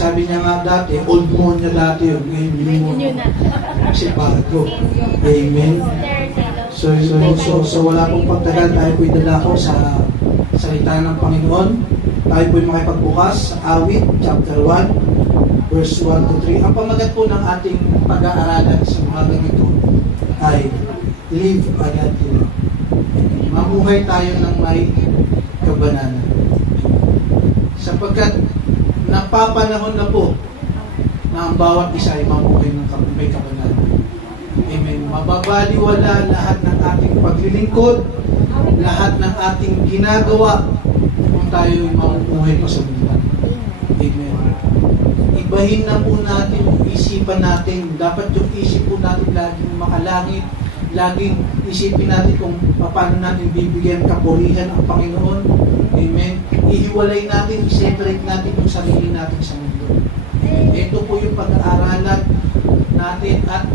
sabi niya nga dati, old mo niya dati yun. Ngayon, new mo. Kasi bago. Amen. So wala pong pagtagal, tayo po'y dadako sa salita ng Panginoon. Tayo po'y makipagbukas sa Awit, chapter 1, verse 1 to 3. Ang pamagat po ng ating pag-aaralan sa mga ganito ay live a godly life. Mamuhay tayo ng may kabanalan. Sapagkat napapanahon na po na ang bawat isa ay mamuhay ng may kabanalan. Amen. Mababaliwala lahat ng ating paglilingkod, lahat ng ating ginagawa kung tayo ay mamuhay pa sa mundo. Amen. Ibahin na po natin yung isipan natin. Dapat yung isip po natin laging makalangit. Laging isipin natin kung paano natin bibigyan kapurihan ang Panginoon. Amen. Ihiwalay natin, i-separate natin yung sarili natin sa mundo. Ito po yung pag-aaralan natin at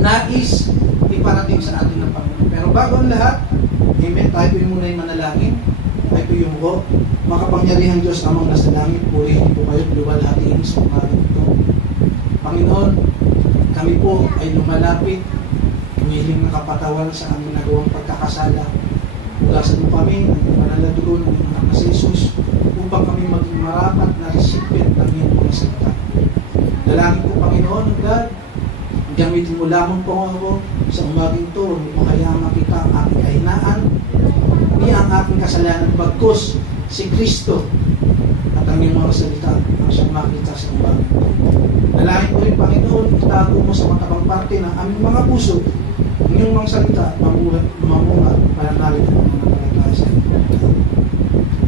nais iparating sa atin ng Panginoon. Pero bago ang lahat, amen, tayo po yung muna yung manalangin. Tayo po yung ho. Makapangyarihang Diyos amang nasa langit, purihin po kayo, luwalhatiin sa umagang ito. Panginoon, kami po ay lumalapit, humiling na kapatawan sa aming nagawang pagkakasala. Ugasan mo kami ng banal na dugo ng anak na si Jesus upang kami maging marapat na recipient ng iyong mga salita. Dalangin ko, Panginoon, God, gamitin mo lamang po ako sa umaging ito. Huwag mo hayaan makita ang aking kahinaan, hindi ang aking kasalanan, bagkus si Kristo at ang iyong mga salita ang siyang makita sa umaging ito. Dalangin ko rin, Panginoon, itago mo sa matabang parte ng aming mga puso ang iyong mga salita at mamunga para nalit ang mga kalakasan.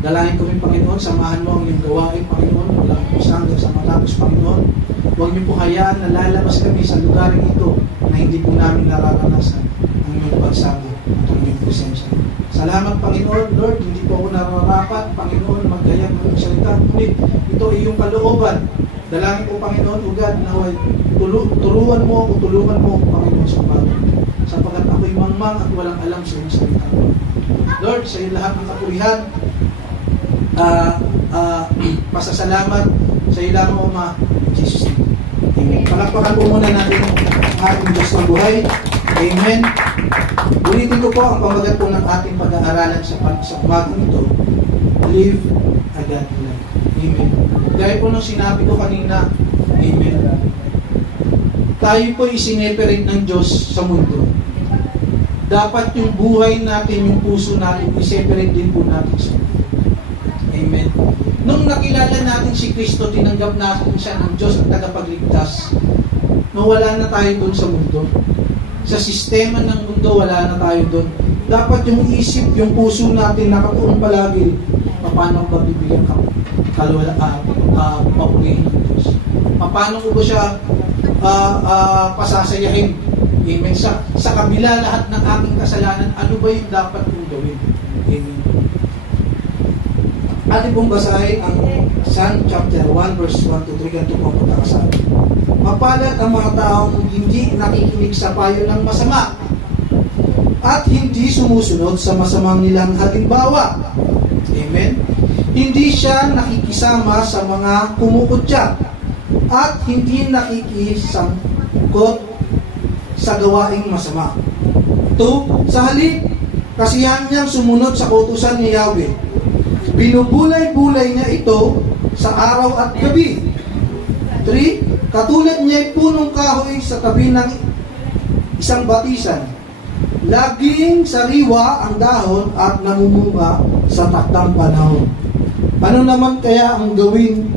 Dalangin ko rin, Panginoon, samahan mo ang iyong gawain, Panginoon, mula po sa hanggang sa matapos, Panginoon. Huwag niyo po hayaan na lalabas kami sa lugaring ito na hindi po namin nararanasan ang iyong pagsama at ang iyong presensya. Salamat, Panginoon, Lord, hindi po ako nararapat, Panginoon, magkayag ng salita. Ngunit ito ay iyong kalooban. Dalangin po, Panginoon, ugad, naway, tulungan mo, Panginoon, sa bagay. Sapagkat ako'y mangmang at walang alam sa iyong salita. Lord, sa iyong lahat ng kapurihan, pasasalamat sa iyo lamang, Ama, Jesus. Amen. Palakpakan po muna natin ang ating Diyos ng buhay. Amen. Ulitin ko po ang pamagat po ng ating pag-aaralan sa umagang ito. Live a godly life. Amen. Gaya po nung sinabi ko kanina, amen, tayo po isineperate ng Diyos sa mundo. Dapat yung buhay natin, yung puso natin, iseparate din po natin sa mundo. Amen. Nung nakilala natin si Kristo, tinanggap natin siya ng Diyos at tagapagligtas. Nawala na tayo doon sa mundo. Sa sistema ng mundo, wala na tayo doon. Dapat yung isip, yung puso natin nakatuon palagi, paano ba bibigyan ka papurihin ng Diyos? Paano ko ba siya pasasayahin? Amen. Sa kabila lahat ng aking kasalanan, ano ba yung dapat kong gawin? Amen. Ating pong basahin ang Psalm chapter 1 verse 1 to 3, ganito po ang pagkakasabi. Mapalad ang mga taong hindi nakikinig sa payo ng masama at hindi sumusunod sa masamang nilang halimbawa. Amen. Hindi siya nakikisama sa mga kumukutya at hindi nakikisangkot sa gawaing masama. 2. Sa halip, kasiyahan niyang sumunod sa kautusan ni Yahweh. Binubulay-bulay niya ito sa araw at gabi. 3. Katulad niya ay punong kahoy sa tabi ng isang batisan. Laging sariwa ang dahon at namumunga sa takdang panahon. Ano naman kaya ang gawin?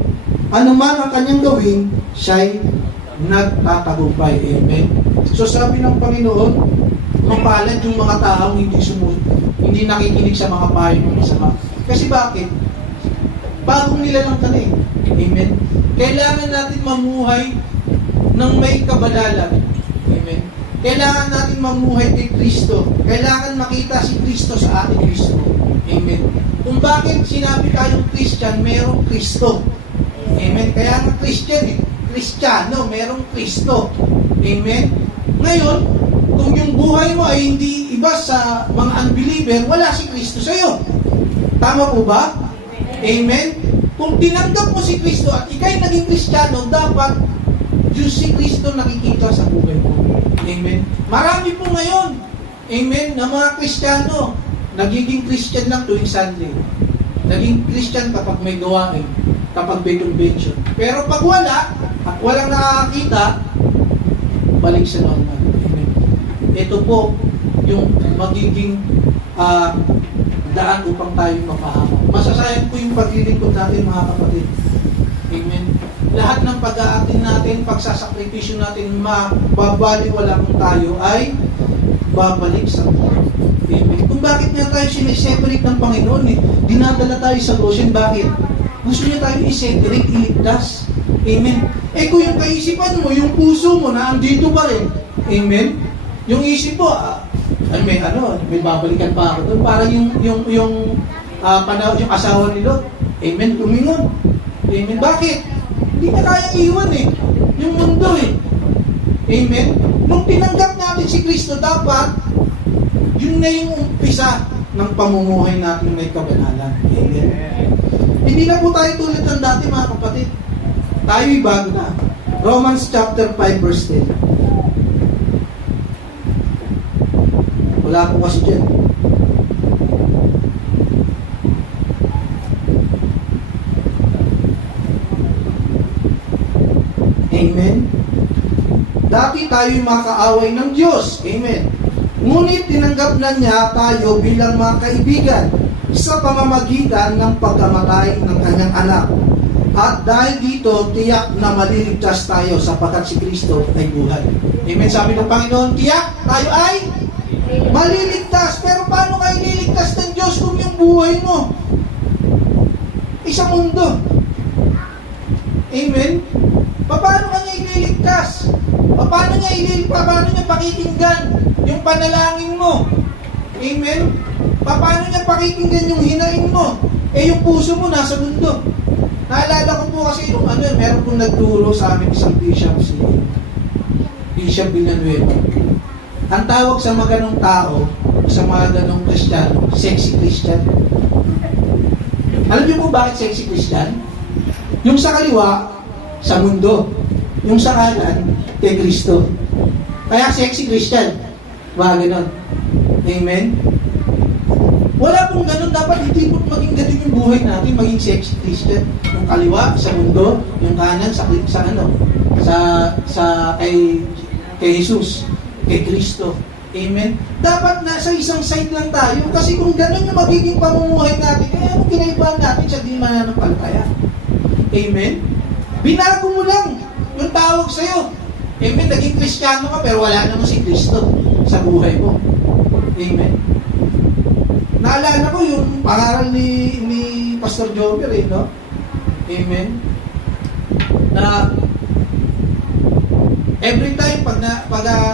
Ano man ang kanyang gawin, siya'y nagtatagumpay. Amen. So sabi ng Panginoon, mapalad yung mga taong hindi nakikinig sa mga payo ng masama. Kasi bakit? Bagong nilalang ka na eh. Amen. Kailangan natin mamuhay ng may kabanalan. Amen. Kailangan natin mamuhay kay Kristo. Kailangan makita si Kristo sa ating Kristo. Amen. Kung bakit sinabi tayong Christian, merong Kristo. Amen. Kaya nga Christian eh. Kristiyano, merong Kristo. Amen. Ngayon, kung yung buhay mo ay hindi iba sa mga unbeliever, wala si Kristo sa iyo. Tama po ba? Amen. Kung tinanggap mo si Kristo at ikay naging Kristiyano, dapat yung si Kristo nakikita sa buhay mo. Amen. Marami po ngayon, amen, na mga Kristiyano, nagiging Christian lang tuwing Sunday. Naging Christian kapag may gawain, kapag may convention. Pero pag wala, at walang nakakakita, balik sa normal. Amen. Ito po yung magiging daan upang tayo mapahamak. Masasayang po yung paglilingkod natin, mga kapatid. Amen. Lahat ng pag-aatin natin, pagsasakripisyo natin, mababaliwala kung tayo ay babalik sa Lord. Amen. Kung bakit nga tayo siniseparate ng Panginoon, dinadala tayo sa Goshen, bakit? Gusto niya tayo i-separate, iligtas. Amen. Kung yung kaisipan mo, yung puso mo na andito pa rin, amen, yung isip mo, may babalikan pa ako doon. Parang yung asawa ni Lot, amen, lumingon. Amen. Bakit? Hindi na kaya iwan yung mundo Amen. Nung tinanggap natin si Kristo, dapat yun na yung umpisa ng pamumuhay natin may kabanalan. Amen. Hindi na po tayo tulad ng dati, mga kapatid. Tayo'y bago na. Romans chapter 5 verse 10. Wala po kasi dyan. Amen. Dati tayo'y makaaway ng Diyos. Amen. Ngunit tinanggap na niya tayo bilang mga kaibigan sa pamamagitan ng pagkamatay ng kanyang anak. At dahil dito, tiyak na maliligtas tayo sapagkat si Kristo ay buhay. Amen. Sabi ng Panginoon, tiyak tayo ay maliligtas. Pero paano kayo liligtas ng Diyos kung yung buhay mo isang mundo? Amen. Paano ka niya ililigtas? Paano niya pakikinggan yung panalangin mo? Amen. Paano niya pakikinggan yung hinaing mo? Yung puso mo nasa mundo. Naalala ko po kasi meron pong nagturo sa amin isang bishop, si Bishop Villanueva. Ang tawag sa mga ganong tao, sa mga ganong Kristiyano, sexy Christian. Alam niyo po bakit sexy Christian? Yung sa kaliwa, sa mundo. Yung sa kanan, kay Kristo. Kaya sexy Christian. Mga ganon. Amen? Wala pong ganon. Dapat hindi po maging ganon yung buhay natin, maging sexy Christian. Yung kaliwa, sa mundo. Yung kanan, kay Jesus. Kay Kristo. Amen? Dapat nasa isang side lang tayo. Kasi kung ganon yung magiging pamumuhay natin, kaya anong kinaibahan natin sa di mananampalataya? Amen? Binago mo lang yung tawag sa'yo. Amen? Naging Kristiyano ka, pero wala naman si Kristo sa buhay mo. Amen? Naalala ko yung pangaral ni Pastor Jover, no? Amen? Na every time pag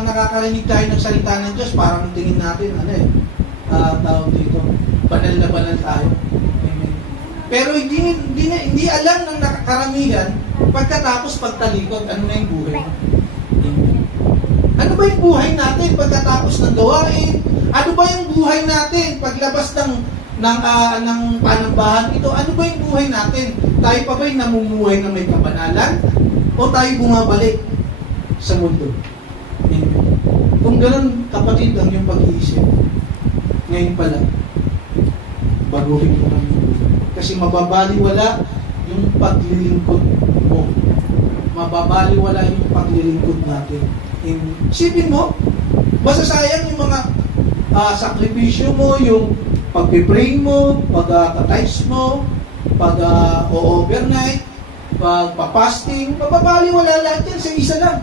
nakakarinig tayo ng salita ng Diyos, parang tingin natin, tawag dito, banal na banal tayo. Amen. Pero hindi alam ng karamihan, pagkatapos pagtalikod, ano na yung buhay mo? Amen. Ano ba yung buhay natin pagkatapos ng gawain? Ano ba yung buhay natin paglabas ng panambahan ito? Ano ba yung buhay natin? Tayo pa ba'y namumuhay ng may kabanalan? O tayo bumabalik sa mundo? Amen. Kung ganun, kapatid, ang yung pag-iisip, ngayon pala, baguhin mo lang yung buhay. Kasi mababaliwala yung paglilingkod mo. Mababaliwala yung paglilingkod natin. Isipin mo, masasayang yung mga sakripisyo mo, yung pag-pray mo, pag-tithes mo, pag-overnight, pag-fasting, mababaliwala lahat yan sa isa lang.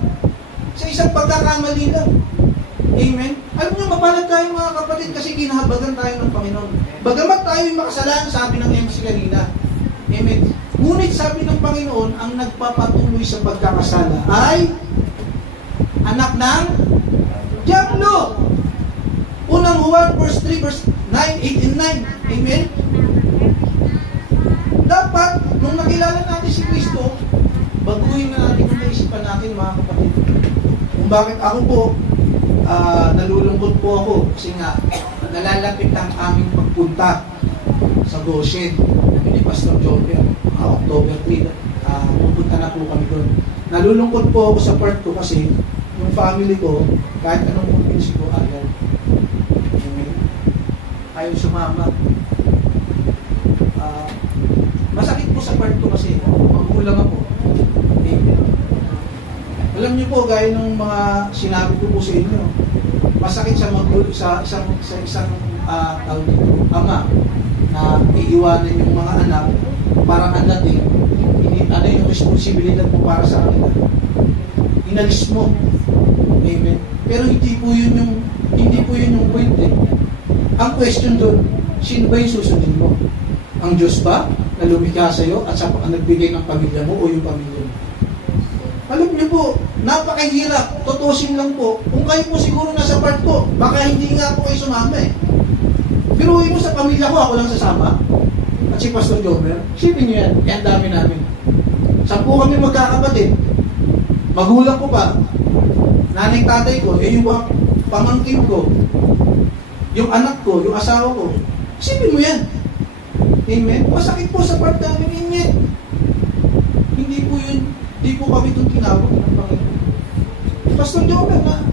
Sa isang pagkakamali lang. Amen? Alam niyo, mapalag tayo mga kapatid kasi kinahabagan tayo ng Panginoon. Bagamat tayo'y makasalanan, sabi ng MC kanina. Amen? Ngunit sabi ng Panginoon, ang nagpapatuloy sa pagkakasala ay anak ng Diablo. Unang Juan, verse 3, verse 9, 8 and 9. Amen? Dapat, nung nakilala natin si Kristo, baguhin na natin ang naisipan natin, mga kapatid. Kung bakit ako po, nalulungkot po ako kasi nga, nalalapit ang aming pagpunta sa Goshen ni Pastor Jover. mga October 3, pupunta na po kami doon. Nalulungkot po ako sa part ko kasi yung family ko, kahit anong convince ko, ayaw. Ayaw sumama. Masakit po sa part ko kasi magulang ako. Alam niyo po, gaya ng mga sinabi ko po sa inyo, masakit sa isang ama na iiwanan yung mga anak parang ang dating ano yung responsibilidad mo para sa kanila. Inalis mo. Amen. Pero hindi po yun yung point eh. Ang question doon, sino ba yung susundin mo? Ang Diyos ba na lumikha sa'yo at sa nagbigay ng pamilya mo o yung pamilya mo? Alam niyo po, napakahirap. Tutusin lang po. Kung kayo po siguro nasa part ko, baka hindi nga po kayo sumama eh. Pero mo sa pamilya ko, ako lang sasama. At si Pastor Jomer, sipin niyo yan. Yan dami namin. 10 kami magkakapatid. Magulang ko pa. Nanay tatay ko, yung pamangkin ko. Yung anak ko, yung asawa ko. Sipin mo yan. Amen? Masakit po sa part namin. Init. Hindi po kami itong tinawag ng Panginoon. Pastor Jomer na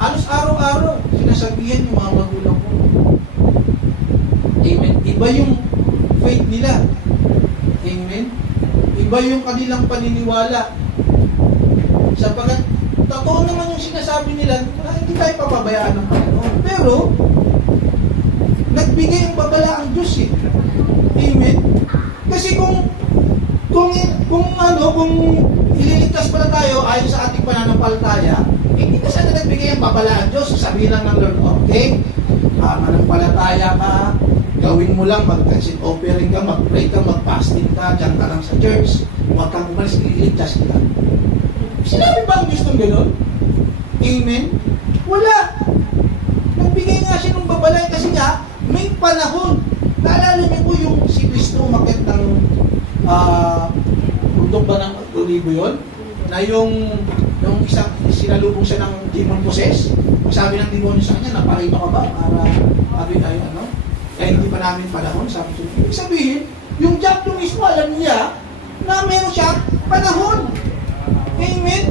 halos araw-araw sinasabihan yung mga magulang ko. Amen? Iba yung faith nila. Amen? Iba yung kanilang paniniwala. Sapagkat totoo naman yung sinasabi nila na hindi tayo papabayaan ng Panginoon. Pero nagbigay ang babala ang Diyos eh. Amen? Kasi kung ililigtas pala tayo ayon sa ating pananampalataya, hindi na sana nagbigay ang babala ang Diyos. Sabihin lang ng Lord, okay, mananampalataya ka, gawin mo lang, mag-consent offering ka, mag-pray ka, mag-fasting ka, dyan ka lang sa church, huwag kang umalis, ililigtas ka. Sinabi ba ang Diyos ng gano'n? Amen? Wala. Nagbigay nga siya ng babalay kasi nga, may panahon. Naalala niyo po yung si Kristo umakyat ng bundok ba ng Olivo yun? Na yung isang sinalubong siya ng demon possessed. Sabi ng demonyo sa kanya, naparito ka ba? Sabi hindi pa namin panahon. Sabi siya, ibig sabihin, yung Jack yung mismo, alam niya na meron siya panahon. Amen?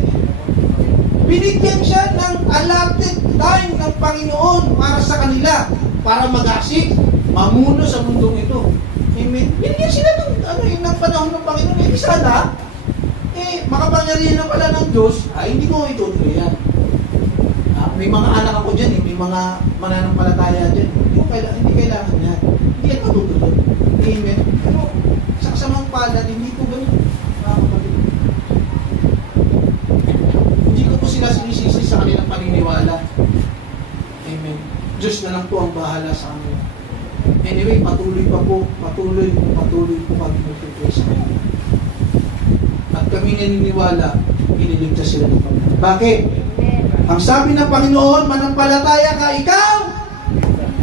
Binigyan siya ng allotted time ng Panginoon para sa kanila, para mag-asik, mamuno sa mundong ito. Amen? Binigyan sila ng panahon ng Panginoon. Hindi sana, makapangyarihan na pala ng Diyos, hindi ko itutuloy yan. May mga anak ako dyan, may mga mananampalataya dyan. Hindi kailangan yan. Hindi yan matutuloy. Amen? Pero sa kasamang palad, hindi ko ganun. Hindi ko po sila sinisisi sa kanilang paniniwala. Amen. Diyos na lang po ang bahala sa kanila. Anyway, patuloy po kami magtutuloy sa kanila. At kami naniniwala, iniligtas sila ng Panginoon. Bakit? Ang sabi ng Panginoon, manampalataya ka ikaw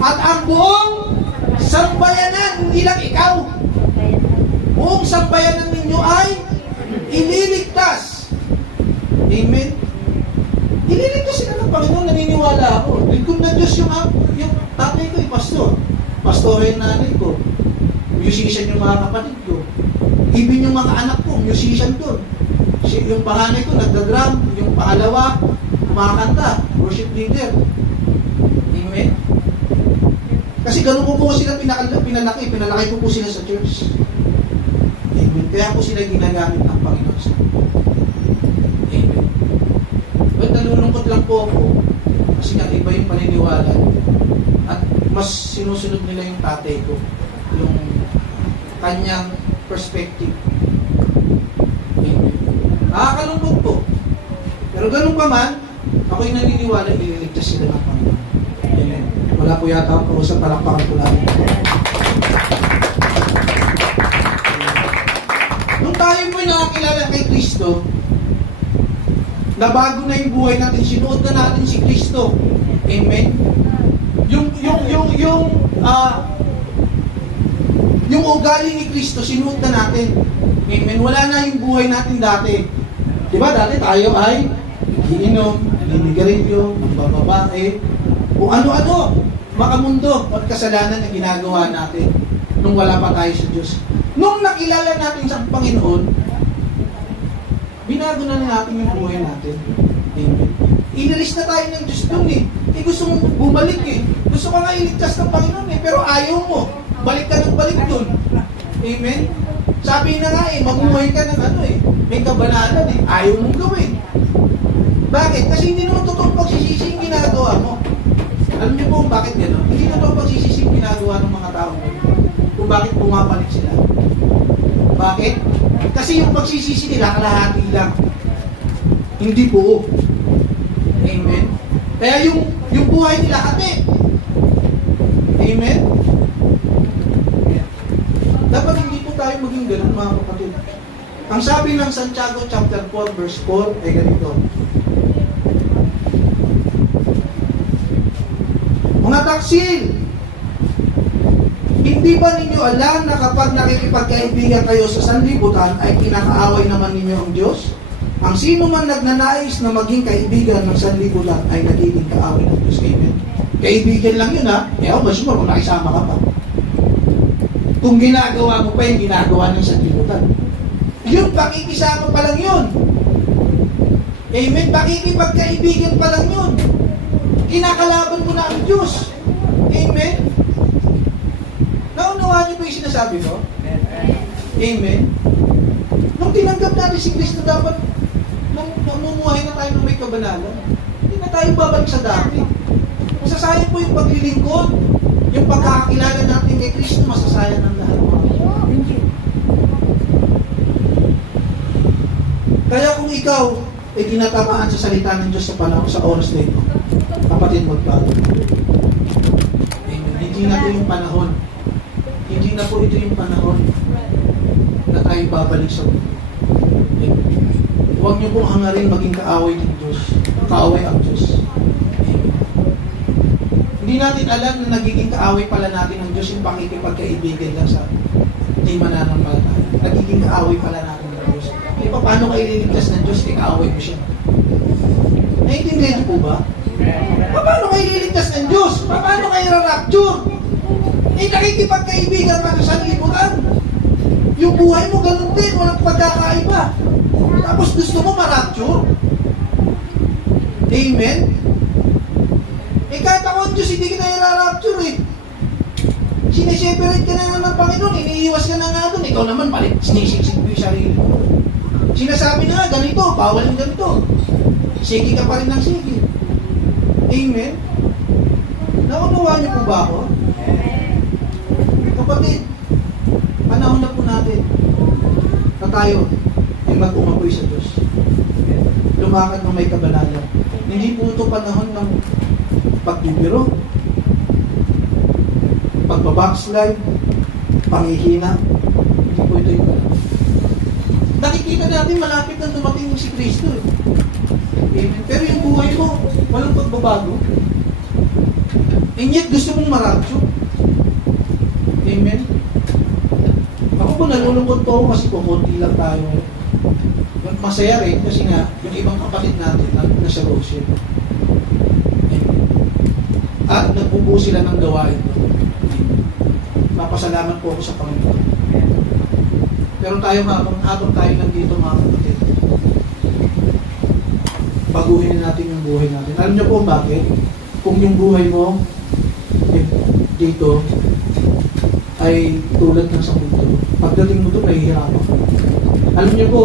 at ang buong sambayanan, hindi lang ikaw. Buong sambayanan ninyo ay ililigtas. Amen? Ililigtas sila ng Panginoon, naniniwala ako. Lingkod ng Diyos yung tatay ko, pastor. Pastor yung nanay ko. Musician yung mga kapatid ko. Even yung mga anak ko, musician doon. Yung panganay ko, nagda-drum. Yung pangalawa, kumakanta. Worship leader. Amen? Kasi ganun ko po sila pinalaki. Pinalaki ko po sila sa church. Amen? Kaya po sila ginagamit ng Panginoon sa Amen? Well, nalulungkot lang po ako. Kasi nga iba yung paniniwala. At mas sinusunod nila yung tatay ko. Yung kanyang perspective. Amen. Nakakalungkot po. Pero ganun pa man, ako'y naniniwala ililigtas sila ng Panginoon. Amen. Wala po yata ang kausap, palakpakan ko lang. Nung tayo po'y nakakilala kay Kristo, nabago na yung buhay natin, sinuot na natin si Kristo. Amen. Yung ugali ni Kristo, sinuot na natin. Amen. Wala na yung buhay natin dati. Diba dati tayo ay nagiinom, naninigarilyo, nagbababae, kung ano-ano, makamundo at kasalanan na ginagawa natin nung wala pa tayo sa Diyos. Nung nakilala natin sa Panginoon, binago na natin yung buhay natin. Amen. Inalis na tayo ng Diyos doon eh. Gusto mong bumalik eh. Gusto ka nga iligtas ng Panginoon eh, pero ayaw mo. Balik ka ng balik doon. Amen. Sabi na nga eh, mabuhay ka ng ano eh. May kabanalan eh. Ayaw mong gawin. Bakit? Kasi hindi naman totoong pagsisisi yung ginagawa mo. Alam niyo po bakit gano'n? Hindi totoong pagsisisi yung ginagawa ng mga tao mo. Kung bakit bumabalik sila. Bakit? Kasi yung pagsisisi nila, kalahati lang. Hindi po. Amen? Kaya yung buhay nila kami. Amen? Dapat hindi po tayo maging ganun, mga kapatid. Ang sabi ng Santiago chapter 4 verse 4 ay ganito. Mga taksil, hindi ba ninyo alam na kapag nakikipagkaibigan kayo sa sanlibutan ay kinakaaway naman ninyo ang Diyos? Ang sino man nagnanais na maging kaibigan ng sanlibutan ay nagiging kaaway ng Diyos. Amen. Kaibigan lang yun ha. Mas mo kung nakisama ka pa. Kung ginagawa mo pa yung ginagawa ng sanlibutan. Yun, pakikisama pa lang yun. Amen. Pakikipagkaibigan pa lang yun. Kinakalaban mo na ang Diyos. Amen. Naunawaan niyo ba yung sinasabi ko? Amen. Nung tinanggap natin si Kristo, dapat namumuhay na tayo ng may kabanalan. Hindi na tayo babalik sa dati. Masasayang po yung paglilingkod. Yung pagkakakilala natin kay Kristo, masasayang ang lahat. Kaya kung ikaw ay tinatamaan sa salita ng Diyos sa panahon, sa oras na ito, kapatid, magbago. Amen. Hindi na po yung panahon. Hindi na po ito yung panahon na tayo babalik sa mundo. Huwag niyo pong hangarin maging kaaway ng Diyos. Kaaway ang Diyos. Hindi natin alam na nagiging kaaway pala natin ng Diyos yung pakikipagkaibigan lang sa hindi mananampalataya. Nagiging kaaway pala natin ng Diyos. E paano kayo liligtas ng Diyos? Kaaway mo siya. Naiintindihan niyo po ba? Paano kayo liligtas ng Diyos? Paano kayo ra-rapture? Nakikipagkaibigan ka sa sanlibutan. Yung buhay mo ganun din, walang pagkakaiba. Tapos gusto mo ma-rapture? Amen? Kahit ako ang Diyos, hindi kita i-rapture eh. Sineseparate ka na ng Panginoon, iniiwas ka na nga doon. Ikaw naman, sinisiksik mo yung sarili mo. Sinasabi na nga, ganito, bawal yung ganito. Sige ka pa rin ng sige. Amen? Naunawaan niyo po ba ako? Kapatid, panahon na po natin na tayo ay mag-umapoy sa Diyos. Lumakad ng may kabanalan. Hindi po ito panahon ng pagbibiro, pagbabackslide, panghihina. Hindi po ito yung panahon. Nakikita natin malapit na dumating si Kristo. Amen. Pero yung buhay mo, walang pagbabago. And yet, gusto mong marapture. Amen. Ako po nalulungkot po ako kasi kukunti lang tayo. Masaya rin kasi nga yung ibang kapatid natin nasa Russia. At nagbubuo sila ng gawain. Mapasalamat po ako sa Panginoon. Pero tayo habang tayo nandito mga kapatid, baguhin natin yung buhay natin. Alam niyo po bakit? Kung yung buhay mo dito ay tulad ng sa mundo, pagdating mo ito, mahihirapan. Alam niyo po,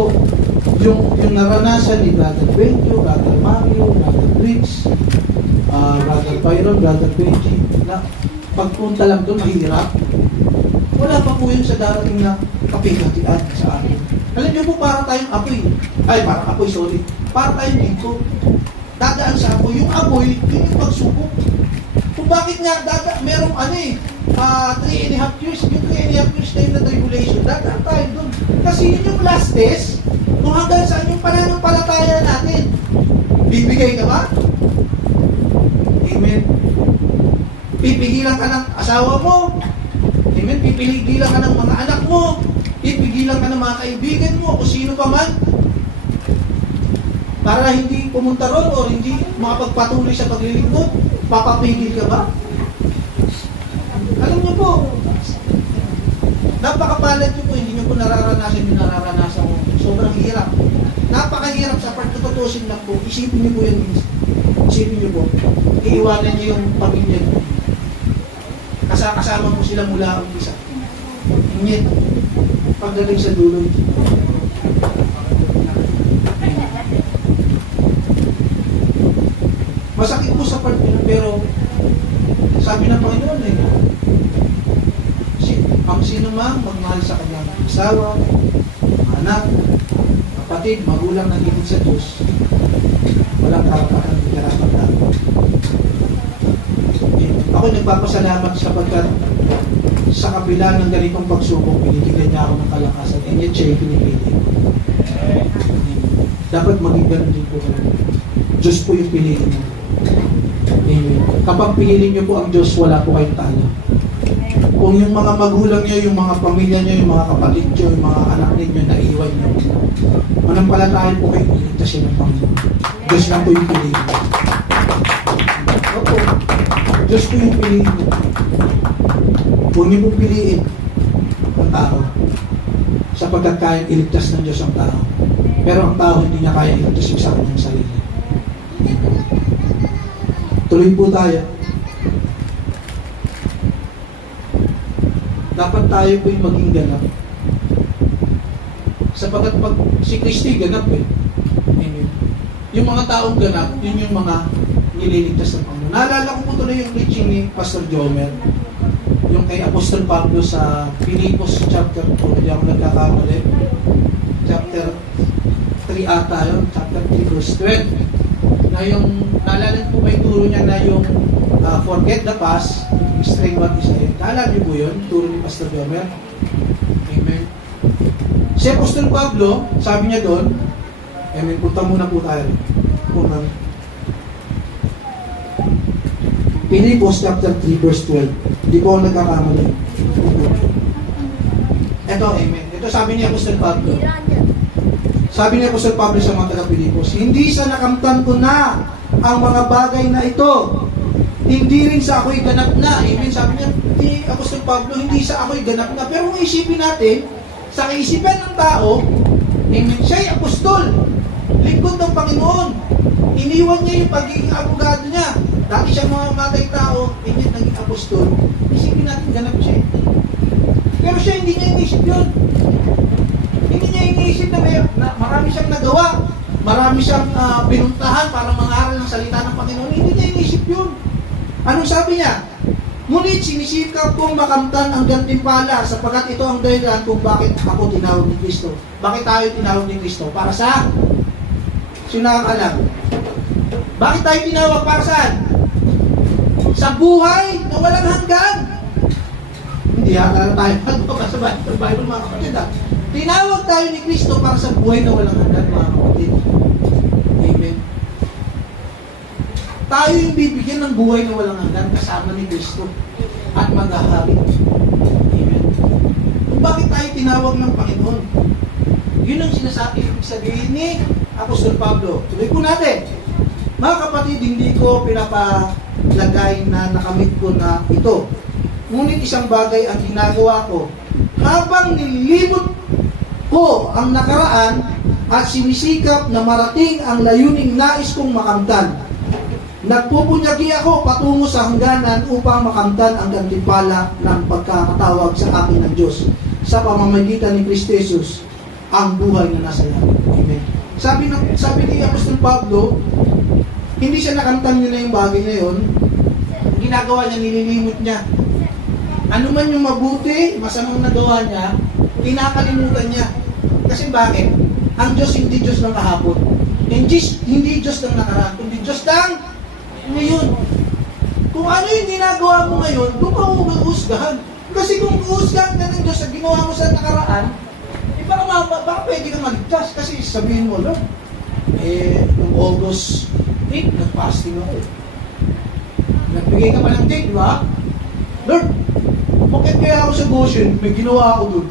yung naranasan ni Brother Benjo, Brother Mario, Brother Briggs, Brother Byron, Brother Benji, na pagpunta lang doon, mahirap. Wala pa po yun sa darating na kapigatian sa atin. Alam niyo po, para tayong apoy. Para tayong lingkod. Dadaan sa apoy. Yung apoy, yun yung pagsubok. Kung bakit nga, merong 3.5 years, yung 3.5 years na yun na tribulation, dadaan tayo doon. Kasi yun yung last test, kung hanggang saan yung pananampalataya natin. Bibigay ka ba? Amen. Pipigilan ka ng asawa mo. Amen. Pipigilan ka ng mga anak mo. Pipigilan ka ng mga kaibigan mo, kung sino pa man. Para hindi pumunta ron o hindi makapagpatuloy sa paglilingkod. Papapigil ka ba? Alam niyo po, napakapalad niyo po, hindi po nararanasan yung nararanasan ko. Sobrang hirap. Napakahirap sa part tututusin lang po. Isipin niyo po yan minsan. Isipin niyo po. Iiwanan niyo yung pamilya niyo. Kasama mo sila mula ang isa. Ngunit, pagdating sa dulo, masakit po sa part nyo, pero sabi ng Panginoon ang sino mang magmahal sa kanyang asawa, anak, kapatid, magulang na higit sa Diyos, walang karapatan ng karapatan. Ako nagpapasalamat sapagkat sa kabila ng ganitong pagsubok, binibigyan niya ako ng kalakasan, and yet siya yung pinipili. Dapat maging ganun din po. Diyos po yung piliin mo. Amen. Kapag pinili niyo po ang Diyos, wala po kayong talo. Kung yung mga magulang niyo, yung mga pamilya niyo, yung mga kapatid niyo, yung mga anak ninyo na iwan niyo, manampalataya po kayo, iligtas siya ng Panginoon. Diyos lang po yung piliin mo. Opo. Diyos po yung piliin mo. Huwag niyo pong piliin ang tao. Sapagkat kaya iligtas ng Diyos ang tao. Pero ang tao hindi niya kaya iligtas yung sa kanyang sarili. Tuloy po tayo. Dapat tayo po'y maging ganap. Sapagkat pag si Kristi ganap Amen. Yung mga taong ganap, yun yung mga nililigtas ng Panginoon. Naalala ko po tuloy yung preaching ni Pastor Jomer. Yung kay Apostol Pablo sa Filipos chapter 2. Hindi ako nagkakamali. Chapter 3 ata yun. Chapter 3 verse 12. Na yung, naalala po may turo niya na yung forget the past, string what is ahead. Naalala niyo po yun? Turo ni Pastor Jomer. Amen. Si Apostol Pablo, sabi niya doon, amen, punta muna po tayo. Punta. Filipos chapter 3 verse 12. Hindi po ako nagkakamali. Ito, amen. Ito sabi ni Apostol Pablo. Sabi ni Apostol Pablo sa mga taga-Filipos, hindi sa nakamtan ko na ang mga bagay na ito. Hindi rin sa ako'y ganap na. Amen. Sabi niya, ni Apostol Pablo, hindi sa ako'y ganap na. Pero kung isipin natin, sa kaisipan ng tao, amen, siya'y apostol. Lingkod ng Panginoon. Iniwan niya yung pagiging abogado niya. Dati siya mga matay tao, hindi naging apostol. Isipin natin, ganap siya. Pero siya hindi niya inisip yun. Hindi niya iniisip na marami siyang nagawa. Marami siyang pinuntahan para mangaral ng salita ng Panginoon. Hindi niya inisip yun. Anong sabi niya? Ngunit sinisikap kong makamtan ang gantimpala sapagkat ito ang dahilan kung bakit ako tinawag ni Kristo. Bakit tayo tinawag ni Kristo? Para sa? Sino nakakalam? Bakit tayo tinawag? Para saan? Sa buhay na walang hanggan. Hindi yata na tayo sa Bible mga kapatid. Tinawag tayo ni Kristo para sa buhay na walang hanggan mga kapatid. Amen. Tayo yung bibigyan ng buhay na walang hanggan kasama ni Kristo at maghahari. Amen. Kung bakit tayo tinawag ng Panginoon? Yun ang sinasabi, sabihin ni Apostol Pablo. Tuloy po natin. Mga kapatid, hindi ko pinapalagay na nakamit ko na ito. Ngunit isang bagay ang ginagawa ko. Habang nililibot ko ang nakaraan at sinisikap na marating ang layuning nais kong makamtan. Nagpupunyagi ako patungo sa hangganan upang makamtan ang gantimpala ng pagkakatawag sa akin ng Diyos sa pamamagitan ni Kristo Jesus, ang buhay na nasa langit. Amen. Sabi ni Apostol Pablo, hindi siya nakamtan niya na yung bagay na yun. Ginagawa niya, nililimot niya. Ano man yung mabuti, masamang nagawa niya, kinakalimutan niya. Kasi bakit? Ang Diyos hindi Diyos ng kahapon. Hindi Diyos ng nakaraan, kundi Diyos ng ngayon. Kung ano yung ginagawa mo ngayon, doon ka huhusgahan. Kasi kung huhusgahan ka ng Diyos sa ginawa mo sa nakaraan, baka pwede kang maligtas. Kasi sabihin mo, Lord, noong August 8, nag-fasting ako. Nagbigay ka pa ng date, di ba? Lord, bakit kaya ako sa Goshen? May ginawa ako doon.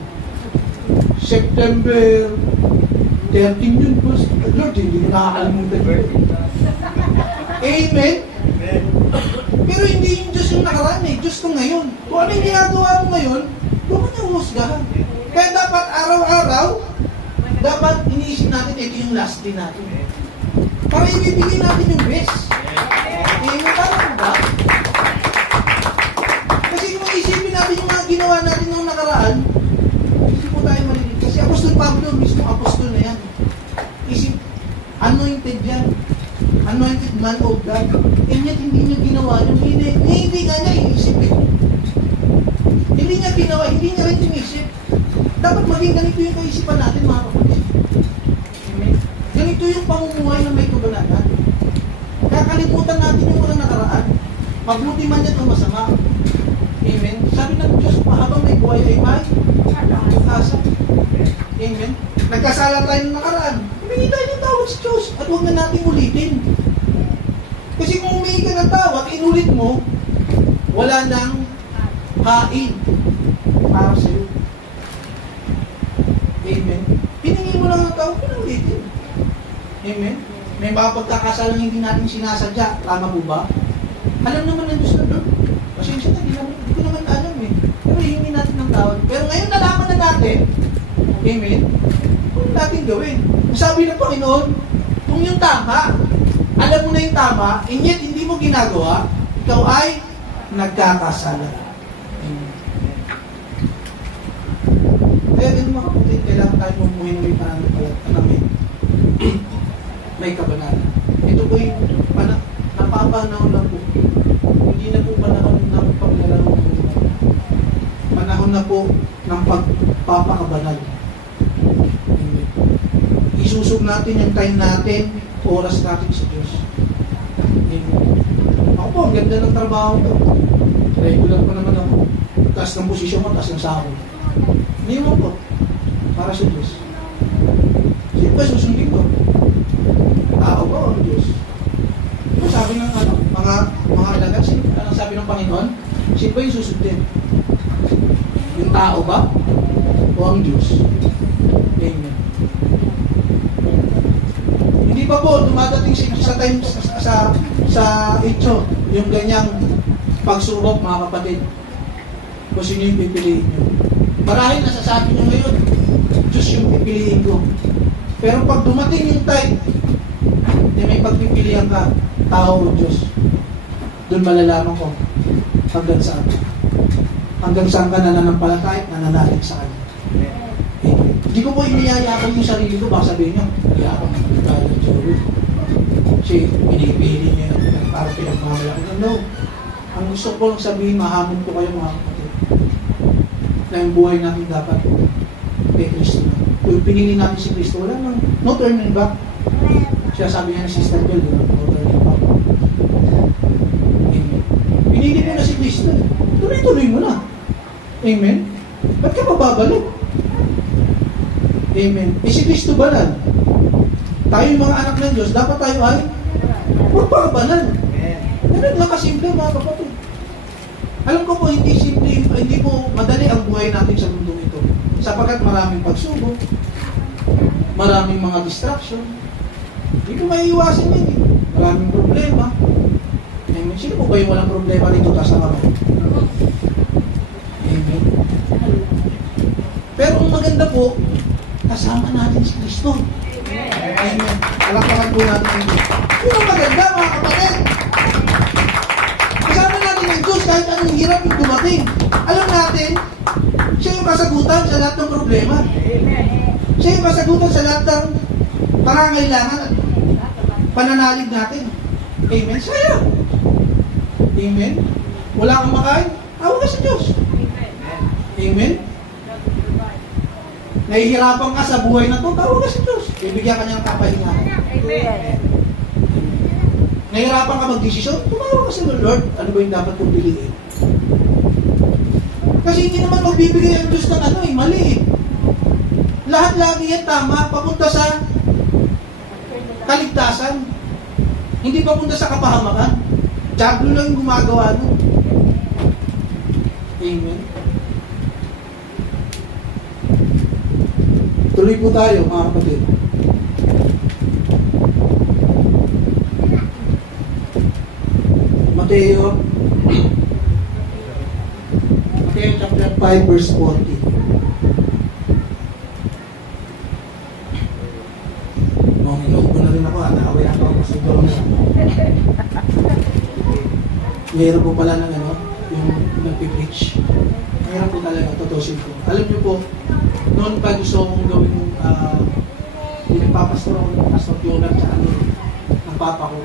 September 13 yun. Lord, hindi ko nakakalimutan yun. Amen? Pero hindi yung Diyos yung nakaraan Diyos ko ngayon. Kung ano yung ginagawa mo ngayon, doon ka niya uhusgahan. Kaya dapat araw-araw, dapat iniisip natin, ito yung last day natin. Para ibibigay natin yung best. Tama ba? Kasi kung isipin natin yung mga ginawa natin noong nakaraan, hindi po tayo malilip. Kasi Apostol Pablo, mismo apostol na yan. Isip, anointed yan. Anointed man of God. And yet, hindi niya ginawa yung hindi nga niya iisip eh. Hindi niya ginawa, hindi niya rin inisip. Dapat maging ganito yung kaisipan natin, mga kapatid. Amen? Ganito yung pamumuhay na may kabanatan. Kaya kalimutan natin yung mga nakaraan. Mabuti man yan o masama. Amen? Sabi ng Diyos, habang may buhay ay may asa. Amen? Nagkasala tayo ng nakaraan. Humingi tayo ng tawad sa Diyos at huwag na natin ulitin. Kasi kung humingi ka ng tawad, inulit mo, wala nang hain para sa iyo. Amen? Hiningi mo lang ang tawad, pinulitin. Amen? May mga pagkakasalang hindi natin sinasadya. Tama po ba? Alam naman ng Diyos na doon. Pasensya na, hindi ko naman alam eh. Pero hihingi natin ng tawad. Pero ngayon nalaman na natin, amen, kung natin gawin. Sabi ng Panginoon, kung yung tama, alam mo na yung tama, and yet hindi mo ginagawa, ikaw ay nagkakasala. Amen. Kaya ganun mga kapatid, kailangan tayo mamuhin na may pananampalataya namin. May kabanata. Ito po yung napapanahon na po. Hindi na po panahon ng paglalaro ng buhay. Panahon na po ng pagpapakabanal. Isusog natin yung time natin, oras natin sa Diyos. Ako po, ang ganda ng trabaho ko. Regular pa naman ako. Taas ng posisyon ko, taas ng sahod. Hindi mo po. Para sa Diyos. Sige ba, susundin ko. Tao ko, ang Diyos. Ito sabi ng mga alagat, anong sabi ng Panginoon? Sino ba yung susundin? Yung tao ba? O ang Diyos? Amen. Hindi pa po dumadating sa time sa ito yung ganyang pagsubok, mga kapatid. Kung sino yung pipiliin nyo. Marahil nasasabi nyo ngayon, Diyos yung pipiliin ko. Pero pag dumating yung time, hindi may pagpipilian ka, tao o Diyos, doon malalaman ko hanggang saan. Hanggang saan ka nananampalataya at nananalig sa Kanya. Hindi ko po iniyayakap yung sarili ko, baka sabihin nyo, iyakap ng Brother Joey. Kasi pinipili niya yung parang pinagmamalaki. No. Ang gusto ko lang sabihin, mahamon ko kayo mga kapatid. Na yung buhay natin dapat kay Kristo na. Kung pinili natin si Kristo, wala nang no turning back. Siya sabi niya ni Sister Bell, no turning back. Amen. Pinili mo na si Kristo. Tuloy-tuloy mo na. Amen. Ba't ka mababalik? Amen. Eh si Kristo banal. Tayo yung mga anak ng Diyos, dapat tayo ay magpakabanal. Ganun lang kasimple mga kapatid. Alam ko po, hindi simple, hindi po madali ang buhay natin sa mundo ito. Sapagkat maraming pagsubok, maraming mga distraction. Hindi ko maiiwasan yan eh. Maraming problema. Amen. Sino po ba yung walang problema dito taas na kamay? Amen. Pero ang maganda po, kasama natin si Kristo. Amen. Alakaman po natin. Yun ang maganda mga kapatid. Kasama natin ang Diyos kahit anong hirap yung dumating. Alam natin, siya yung kasagutan sa lahat ng problema. Siya yung kasagutan sa lahat ng pangangailangan at pananalig natin. Amen. Saya. Amen. Wala kang makain, tawag ka sa Diyos. Amen. Nahihirapan ka sa buhay na ito, tawag ka sa Diyos. Bibigyan ka niya ng kapahingahan. Amen. Nahihirapan ka mag-desisyon, tumawag ka sa Lord. Ano ba yung dapat kong piliin? Kasi hindi naman magbibigay ang Diyos ng mali eh. Lahat lagi yan tama, papunta sa kaligtasan. Hindi papunta sa kapahamakan. Diablo lang yung gumagawa nun. Amen. Tuloy po tayo, mga kapatid. Mateo chapter 5 verse 40. siguro na. Mahirap po pala ng yung nagpipreach. Mahirap po talaga, totosin po. Alam niyo po, noon pa gusto kong gawin pinagpapastor ako ng Pastor Jonah sa ng papa ko.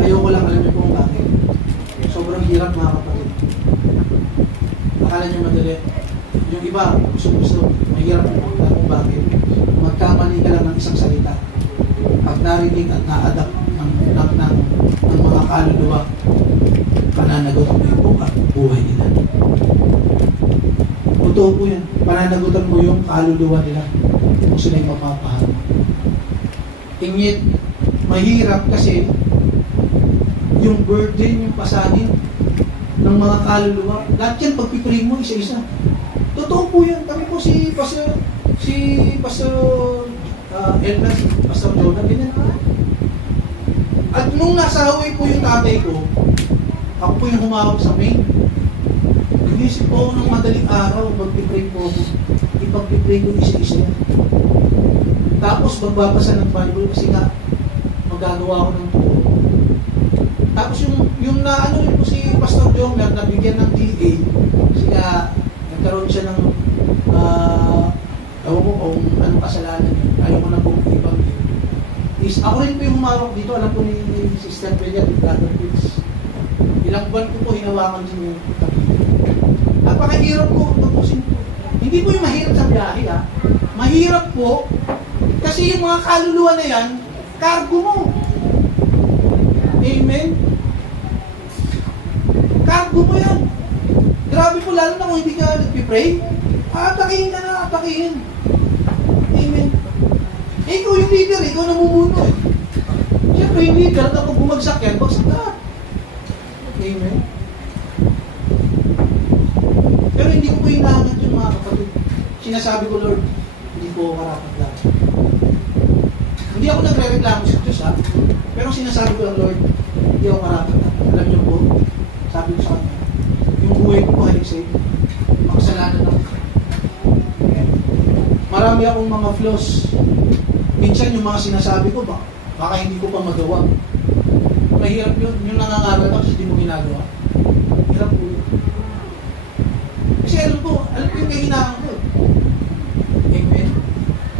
Ayoko lang, alam niyo po kung bakit. Sobrang hirap mga kapatid. Akala niyo madali. Yung iba, gusto, mahirap po kung bakit. Magkamali ka lang ng isang salita. Pag narinig at na-adapt ng mga kaluluwa, pananagutan mo yung buhay nila. Totoo po yan. Pananagutan mo yung kaluluwa nila kung sila yung mapapahal. Ingit, mahirap kasi yung burden, yung pasanin ng mga kaluluwa. Lahat yan, pagpipray mo, isa-isa. Totoo po yan. Kami po si Pastor Elnas, Pastor Jonah, ganyan na. At nung nasa Hawaii po yung tatay ko, ako po yung humawak sa main. Inisip po ako ng madaling araw, magpipray po ako. Ipagpipray ko isa-isa. Tapos magbabasa ng Bible kasi nga magagawa ako ng tuwa. Tapos yung naano yun po si Pastor Jonah, nabigyan ng DA kasi nga nagkaroon siya ng ewan ko kung anong kasalanan yun. Ayaw ko na po ibang yun. Is, ako rin po yung humawak dito. Alam po ni Sister Pelia, ni Brother Pitts. Ilang buwan ko po hinawakan din yung kapila. Napakahirap po. Tapusin po. Hindi po yung mahirap sa biyahe, ha? Mahirap po kasi yung mga kaluluwa na yan, cargo mo. Amen? Cargo mo yan. Grabe po, lalo na kung hindi ka nagpipray. Atakihin ka na, atakihin. Amen. Eh, ikaw yung leader, ikaw namumuno eh. Siyempre yung leader, kapag bumagsak yan, bagsak ka. Amen. Pero hindi ko po hinahangat yung mga kapatid. Sinasabi ko, Lord, hindi po ako karapat lang. Hindi ako nagre-reklamo sa Diyos, ha? Pero sinasabi ko lang, Lord, hindi ako karapat lang. Alam niyo po, sabi ko sa kanya, yung buhay ko po, Alexei, makasalanan ako. Marami akong mga flaws. Minsan yung mga sinasabi ko, baka hindi ko pa magawa. Mahirap yun. Yung nangangaral ako, hindi mo ginagawa. Hirap po yun. Kasi alam ko yung kahinaan ko. Amen.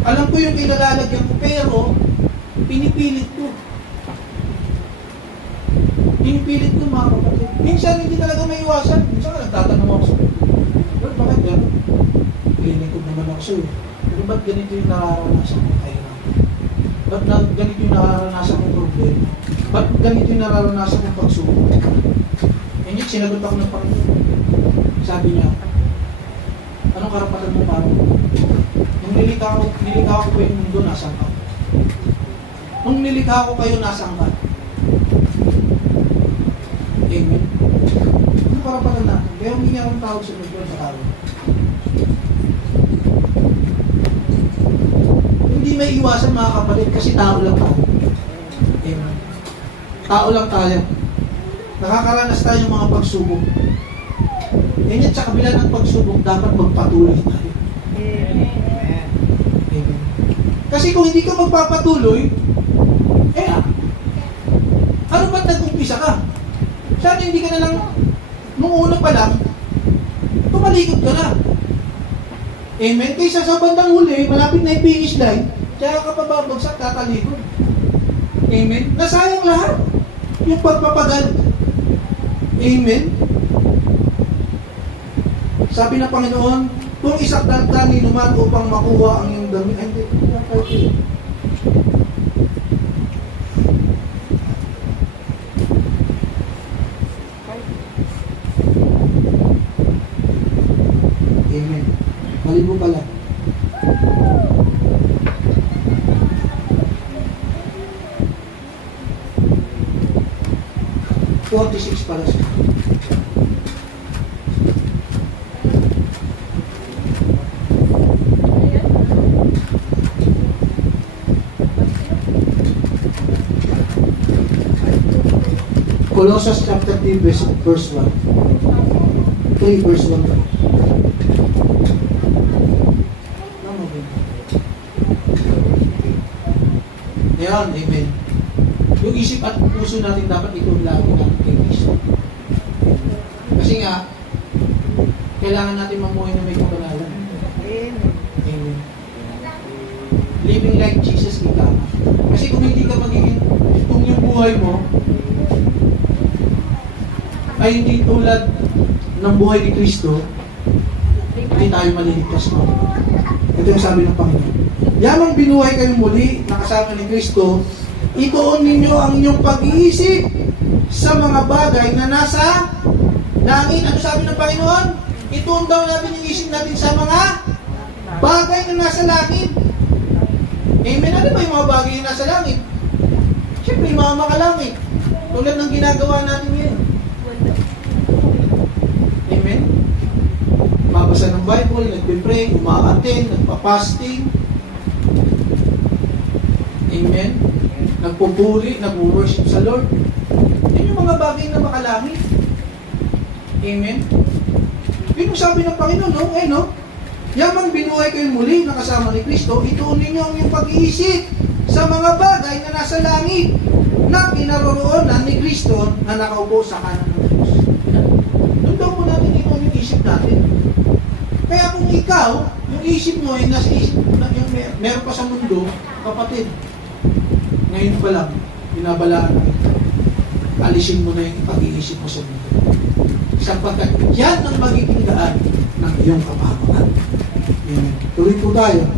Alam ko yung kailalagyan ko, pero pinipilit ko. Pinipilit ko mga kapatid. Minsan hindi talaga may iwasan. Minsan ka nagtatanong ako sa Lord, bakit gano'n? Lilingkod naman ako sa'yo. Pero ba't ganito yung nararanasan ko kayo na? Ba't ganito yung nararanasan kong problema? Ba't ganito yung nararanasan kong pagsubok? And yet, sinagot ako ng Panginoon. Sabi niya, anong karapatan mo para mo? Nung nilikha ko ba yung mundo, nasan ka? Nung nilikha ko kayo, nasan ka? Amen. Anong karapatan natin? Kaya humingi akong tawag sa Diyos sa tawag. Hindi may iwasan mga kapatid kasi tao lang tayo. Amen. Tao lang tayo. Nakakaranas tayo ng mga pagsubok. And yet, sa kabila ng pagsubok, dapat magpatuloy tayo. Amen. Amen. Kasi kung hindi ka magpapatuloy, ano ba't nag-umpisa ka? Sana hindi ka na lang, nung una pa lang, tumalikod ka na. Amen? Kaysa sa bandang huli, malapit na yung finish line, kaya ka pa babagsak, tatalikod. Amen? Nasayang lahat. Yung pagpapagal. Amen? Sabi ng Panginoon, kung isakdan ka ni Numan upang makuha ang iyong damit, hindi. Amen. Mali mo pala. $46 pala siya. Colossians chapter 3 verse 1. 3 verse 1. Ayan, amen. Yung isip at puso natin dapat ito lagi natin kay Kristo. Kasi nga, kailangan natin mamuhay na may kabanalan. Amen. Living like Jesus ika. Kasi kung hindi ka magiging, kung yung buhay mo ay hindi tulad ng buhay ni Kristo, hindi tayo maliligtas mo. Ito yung sabi ng Panginoon. Yamang binuhay kayo muli, nakasama ni Kristo, ituon ninyo ang inyong pag-iisip sa mga bagay na nasa langit. Ano sabi ng Panginoon? Ituon daw natin yung isip natin sa mga bagay na nasa langit. Amen. Ano ba yung mga bagay na nasa langit? Siyempre, yung mga makalangit. Tulad ng ginagawa natin ngayon. Amen. Mabasa ng Bible, nagpipray, umaaten, nagpa-fasting. Amen. Nagpupuri, nag-worship sa Lord. Yan yung mga bagay na makalangit. Amen. Yun yung sabi ng Panginoon, no? Eh, no? Yamang binuhay kayo muli, nakasama ni Kristo, ituon ninyo ang iyong pag-iisip sa mga bagay na nasa langit na kinaroroonan ni Kristo na nakaupo sa kanan ng Diyos. Doon daw po natin ito yung isip natin. Kaya kung ikaw, yung isip mo ay nasa isip, yung meron pa sa mundo, kapatid, ngayon pa lang, binabalaan na ito. Alisin mo na yung pag-iisip mo sa mundo. Sapagkat yan ang magiging daan ng iyong kapahamakan. Amen. Tuloy po tayo.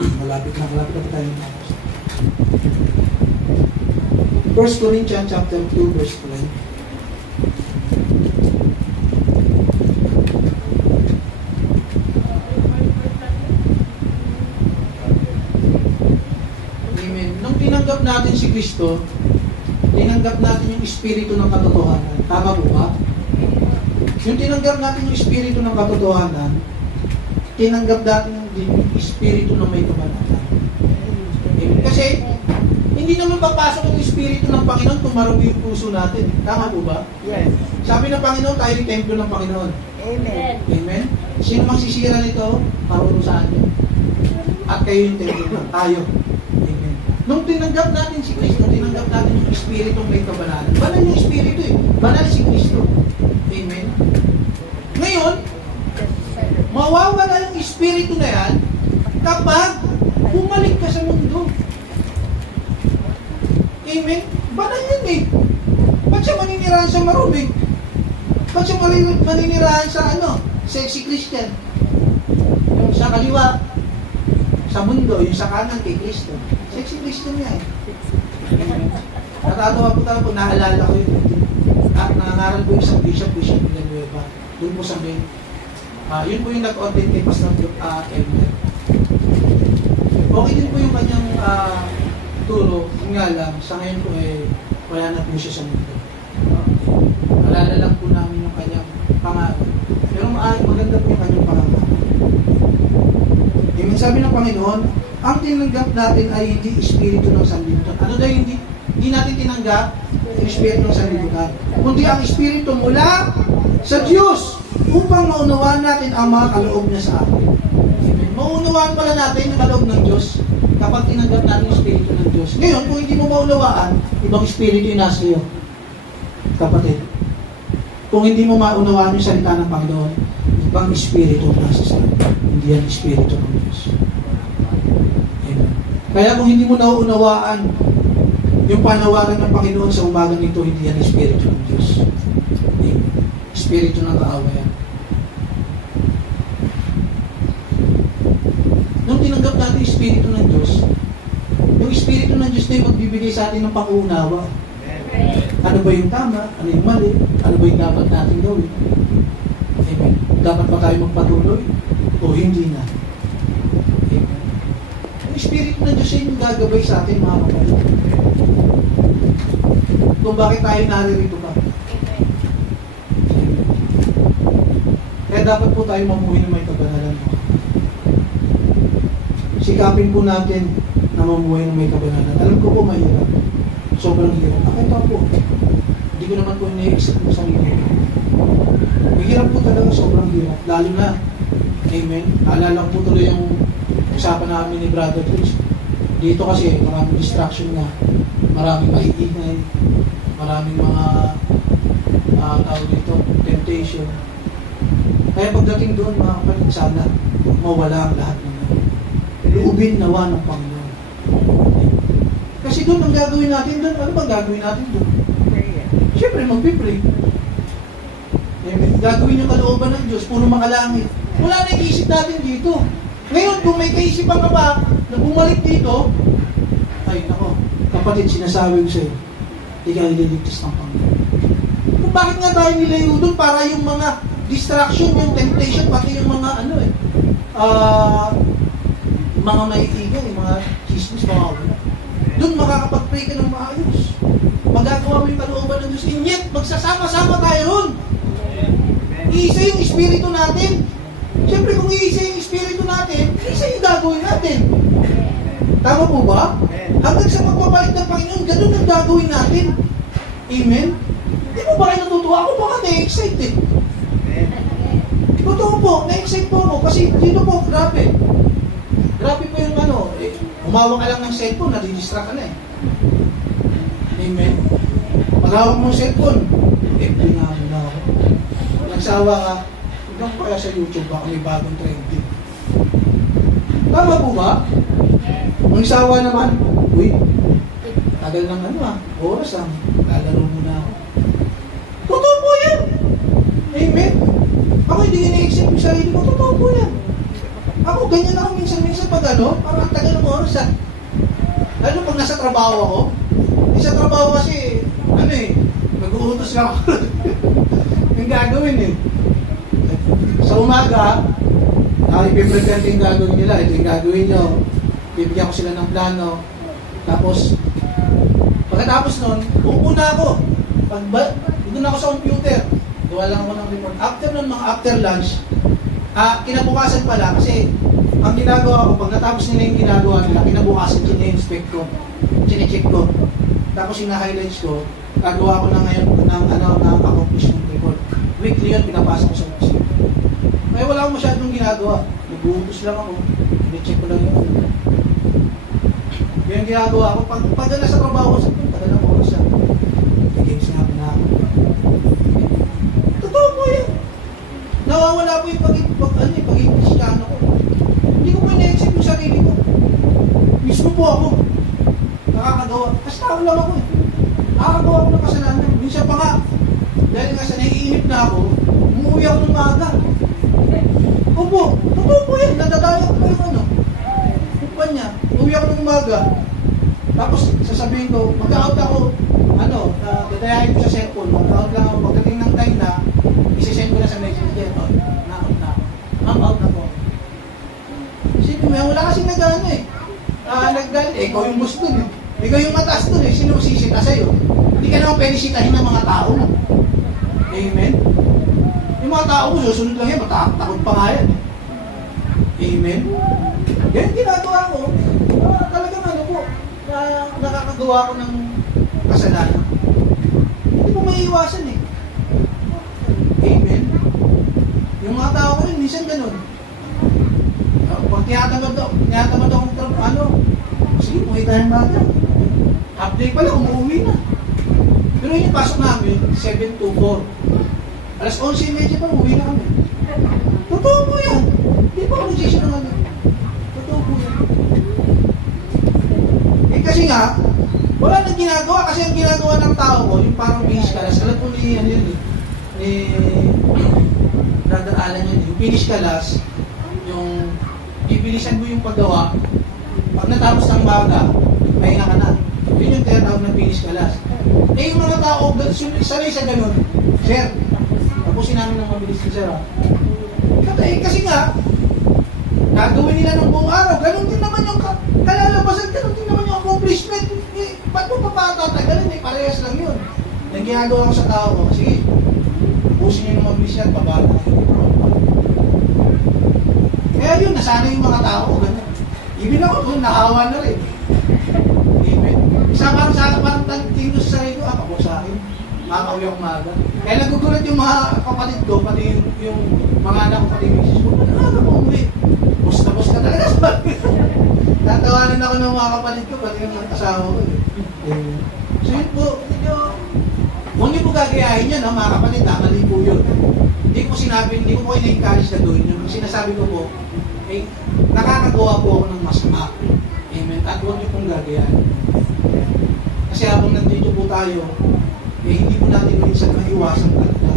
Malapit na tayo tapos. 1 Corinthians chapter 2 verse 12. Tinanggap natin si Kristo, tinanggap natin yung Espiritu ng katotohanan. Tama po ba? Yung tinanggap natin yung Espiritu ng katotohanan, tinanggap natin yung Espiritu ng may kabanatan. Kasi, hindi naman papasok yung Espiritu ng Panginoon kung marumi yung puso natin. Tama po ba? Yes. Sabi ng Panginoon, tayo yung templo ng Panginoon. Amen. Amen? Sino mang sisira nito, parurusahan niyo. At kayo yung templo ng tayo. Nung tinanggap natin si Kristo, tinanggap natin yung Espiritu may kabanalan. Banal yung Espiritu eh. Banal si Kristo. Amen? Ngayon, mawawala yung Espiritu na yan kapag bumalik ka sa mundo. Amen? Banal yun eh. Ba't siya maninirahan sa marumi? Ba't siya maninirahan sa sexy Christian? Yung sa kaliwa, sa mundo, yung sa kanan kay Kristo. Sexy Christian niya eh. Natatawa po tayo po, naalala ko yun. At nangangaral po yung isang Bishop Villanueva. Doon po sa main. Yun po yung nag-content kay Pastor Elmer. Okay din po yung kanyang turo. Yung nga lang, sa ngayon po wala na po siya sa mundo. Alala lang po namin yung kanyang pangalan. Pero maganda po yung kanyang pangalan. Yung sabi ng Panginoon, ang tinanggap natin ay hindi Espiritu ng sanlibutan. Ano daw hindi natin tinanggap? Yung Espiritu ng sanlibutan. Kundi ang Espiritu mula sa Diyos upang maunawaan natin ang mga kaloob niya sa atin. Maunawaan pala natin ang kaloob ng Diyos kapag tinanggap natin yung Espiritu ng Diyos. Ngayon, kung hindi mo maunawaan, ibang Espiritu yung nasa iyo. Kapatid, kung hindi mo maunawaan yung salita ng Panginoon, ibang Espiritu ang nasa sa iyo. Hindi yan Espiritu ng Diyos. Kaya kung hindi mo nauunawaan yung panawagan ng Panginoon sa umagang ito, hindi yan Espiritu ng Diyos. Espiritu ng kaawayan. Nung tinanggap natin yung Espiritu ng Diyos, yung Espiritu ng Diyos na yung magbibigay sa atin ng pag-uunawa. Ano ba yung tama? Ano yung mali? Ano ba yung dapat natin gawin? Amen. Dapat pa tayo magpatuloy? O hindi na? Espiritu ng Diyos ay yung gagabay sa atin, mga kapatid. Kung bakit tayo naririto ba? Kaya dapat po tayo mamuhay ng may kabanalan. Sikapin po natin na mamuhay ng may kabanalan. Alam ko po mahirap. Sobrang hirap. Akita po. Hindi ko naman po iniisip mo sa sarili. Mahirap po talaga, sobrang hirap. Lalo na Amen. Naalala ko po tuloy yung usapan namin ni Brother Chris. Dito kasi maraming distraction nga. Maraming maiingay. Maraming mga tawag dito, temptation. Kaya pagdating doon, mga kapatid, sana mawala ang lahat ng yun. Luubin nawa ng Panginoon. Kasi doon ang gagawin natin doon. Ano bang gagawin natin doon? Siyempre, magpipray. Amen. Gagawin yung kalooban ng Diyos, puro makalangit. Wala na iisip natin dito. Ngayon, kung may kaisipan ka pa na bumalik dito, ay, nako, kapatid, sinasabi ko sa'yo, hindi ka ililigtas ng Panginoon. Kung bakit nga tayo nilayo doon para yung mga distraction, yung temptation, pati yung mga mga maiigan, yung mga chismis, mga wala. Doon makakapag-pray ka ng maayos. Magagawa mo yung kalooban ng Diyos. And yet, magsasama-sama tayo ron. Iisa yung espiritu natin. Siyempre, kung iisa yung espiritu natin, isa yung gagawin natin. Tama po ba? Hanggang sa magpapalik ng Panginoon, ganun ang gagawin natin. Amen? Di mo ba kayo natutuwa? Ako baka na-excite eh. Totoo po, na-excite po ako. Kasi dito po, grabe. Grabe po yung umawak ka lang ng cellphone, nadidistract ka na eh. Amen? Pag-hawak mo ng cellphone, every nga mo na ako. Nagsawa ka, tignan ko kaya sa YouTube baka may bagong trending. Tama po ba? Nagsawa naman, uy, tagal ng oras lalaro muna ako. Totoo po yan! Amen? Ako hindi ina-exit yung sarili ko, totoo po yan. Ako ganyan ako minsan-minsan pag parang ang tagal ng oras Lalo pag nasa trabaho ako, sa trabaho kasi, nag-uutos lang ako. Yung gagawin eh. Sa umaga, ipipresent yung gagawin nila. Ito yung gagawin nyo. Bibigyan ko sila ng plano. Tapos, pagkatapos nun, pupunta ako. Doon ako sa computer. Gawa lang ako ng report. After nun, mga after lunch, kinabukasan pala, kasi ang ginagawa ko, pag natapos nila yung ginagawa nila, kinabukasan, chine-inspect ko, chine-check ko. Tapos yung na-highlights ko, gagawa ko na ngayon ng accomplishment report. Weekly yun, pinapasa ko sa office. Kaya wala akong masyadong ginagawa. Nag-uutos lang ako. Check ko lang yun. Yung ginagawa ko, pag nasa trabaho ko, tagal ng oras siya. May games nga na ako. Totoo po yan. Nawawala po yung pag-Kristyano ko. Hindi ko po ina-accept yung sarili ko. Mismo po ako. Nakakagawa. Kasi tao lang ako eh. Nakakagawa ko ng kasalanan. Minsan pa nga, dahil nga sa naiinip na ako, umuwi ako ng maaga. Opo, totoo po yan. Nadadaya ko yung Upan niya. Umuwi ako ng umaga. Tapos sasabihin ko, mag-out ako, dadayahin ko sa cellphone. Mag-out lang ako. Pagdating ng time na, isisend ko na sa messenger. Na-out na ako. I'm out na po. Sige, wala kasing nag-ano eh. Naggalit. Ikaw yung boss dun eh. Ikaw yung mataas dun eh. Sino sisita sa'yo? Hindi ka naman pwede sitahin ng mga tao na. Amen? Yung mga tao ko, susunod lang yan. Matakot pa nga yan. Amen? Ganyan ginagawa ko. Talagang nakakagawa ko ng kasalanan. Hindi ko maiiwasan eh. Amen? Yung mga tao ko rin, minsan ganun. Pag tinatamad ako, sige, umuwi tayo mga half day pala, umuwi na. Pero yung pasok namin, 7 to 4. Alas 11:30 pa, umuwi na kami. Totoo po yan. Hindi po ako nagsisinungaling. Totoo po yan. Eh kasi nga, wala nang ginagawa. Kasi ang ginagawa ng tao ko, yung parang finish ka last. Alam po ni Brother Alan yun, yung finish ka last, yung ibilisan mo yung paggawa. Pag natapos ng baga, pahinga ka na. Yun yung tinatawag na finish ka last. Eh yung mga tao, sanay sa ganun, sir, tapusin namin ng mabilis ni sir. Kasi nga, gagawin nila ng buong araw, ganun din naman yung kalalabasan, ganun din naman yung accomplishment. Ba't mo papatatagalin eh, parehas lang yun. Yung ginagawa ko sa tao ko, sige, tapusin nyo ng mabilis yan, pabata. Kaya yun, nasanay yung mga tao ko, ganun. Ibig ako doon, nahawa na rin. Amen. Isa parang tingin ko sa sarili ko, ako sa akin, makakauwi akong maaga. Kaya nagugulat yung mga kapatid ko, pati yung Mga anak ko pati misis ko, ano mo umuwi? Bus ka talaga. Tatawanan ako ng mga kapatid ko, pati yung asawa ko. So yun po, huwag niyo po gagayahin yan, mga kapatid, mali po yun. Hindi ko po ina-encourage na doon. Yung sinasabi ko po, nakakagawa po ako ng masama. Amen. At huwag niyo pong gagayahin. Kasi habang nandito po tayo, hindi po natin minsan maiwasan talaga.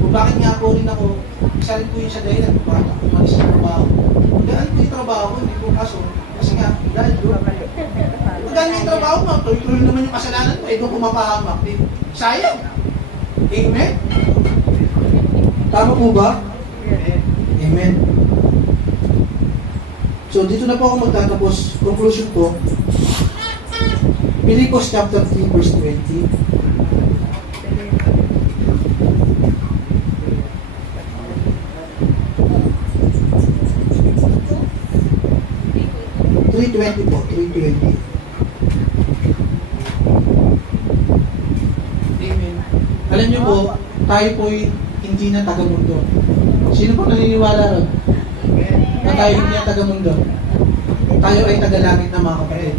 Kung bakit nga po rin ako, isa rin po yung sa dahilan kung bakit ako umalis sa trabaho. Dahil po yung trabaho ko, hindi po kaso. Kasi nga, dahil doon. Kung dahil yung trabaho mo, tuloy naman yung kasalanan mo, doon kumapahamak. Sayang. Amen? Tama po ba? Amen. So, dito na po ako magtatapos. Conclusion po. Philippians chapter 3, verse 20. po, 3:20. Amen. Alam niyo po, tayo po'y hindi na taga-mundo. Sino po naniniwala ron? Na tayo hindi na taga-mundo? Tayo ay taga-langit na mga kapatid.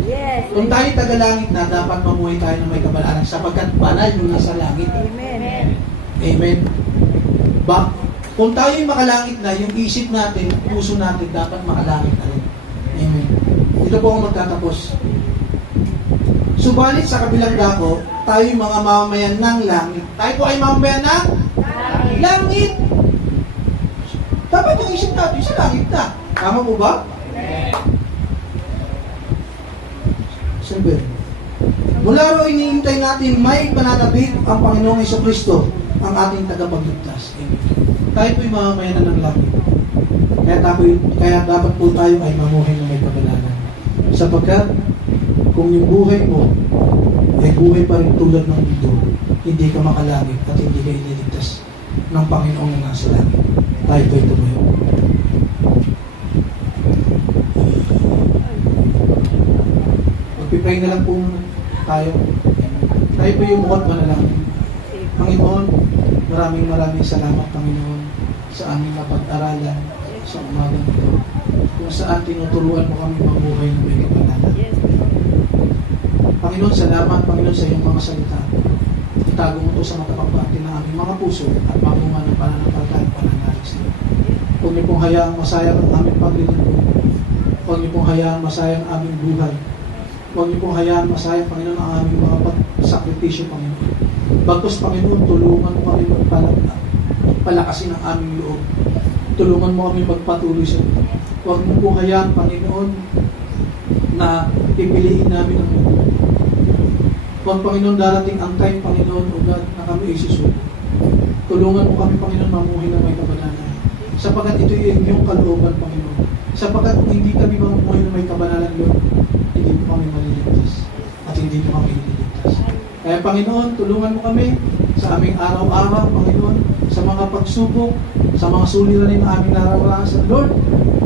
Kung tayo taga-langit na, dapat mamuhay tayo ng may kabanalan sapagkat banal yung nasa langit. Amen. Amen. Kung tayo'y makalangit na, yung isip natin, puso natin, dapat makalangit na rin. Amen. Dito po ako magtatapos. Subalit sa kabilang dako, tayo'y mga mamamayan ng langit. Tayo po ay mamamayan ng langit. Dapat yung isip natin sa langit na. Tama po ba? Siyempre. Mula ro iniintay natin may pananabik ang Panginoong Jesucristo, ang ating tagapagligtas. Tayo po'y mamamayan ng langit. Kaya dapat po tayo ay mamuhay na may kabanalan. Sapagkat kung yung buhay mo ay buhay pa rin tulad ng mundo, hindi ka makalangit at hindi ka ililigtas ng Panginoong na nasa langit. Tayo po'y tumuyo. Magpipray na lang po tayo. Tayo po yung mukhang manalangin. Panginoon, maraming salamat, Panginoon, sa aming napag-aralan sa umagang ito, kung saan tinuturuan mo kami mabuhay ng may kapanalan. Panginoon, salamat, Panginoon, sa iyong mga salita. Itago mo ito sa matapagpati ng aming mga puso at mamunga ng pananampalataya at pananalig. Huwag niyo pong hayaang masayang ang aming paglilingkod. Huwag niyo pong hayaang masayang ang aming buhay. Huwag niyo pong hayaang masayang, Panginoon, ang aming mga sakripisyo, Panginoon. Bagkus, Panginoon, tulungan mo kami palakasin ang aming loob. Tulungan mo kami magpatuloy sa ito. Huwag mo pong hayaan, Panginoon, na pipiliin namin ang mundo. Huwag, Panginoon, darating ang time, Panginoon, o God, na kami isusuko. Tulungan mo kami, Panginoon, mamuhay na may kabanalan. Sapagkat ito yung inyong kalooban, Panginoon. Sapagkat kung hindi kami mamuhay na may kabanalan, Lord, hindi po kami maliligtas. At hindi po kami ililigtas. Kaya, Panginoon, tulungan mo kami sa aming araw-araw, Panginoon, sa mga pagsubok, sa mga suliranin na aming nararanasan. Lord,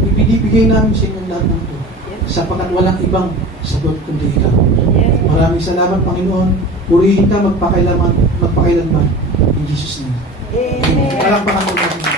ibinibigay namin sa inyong lahat ng ito. Sapagkat walang ibang sagot kundi ikaw. Maraming salamat, Panginoon. Purihin ka magpakailanman. In Jesus' name. Amen. Palakpakan mo natin.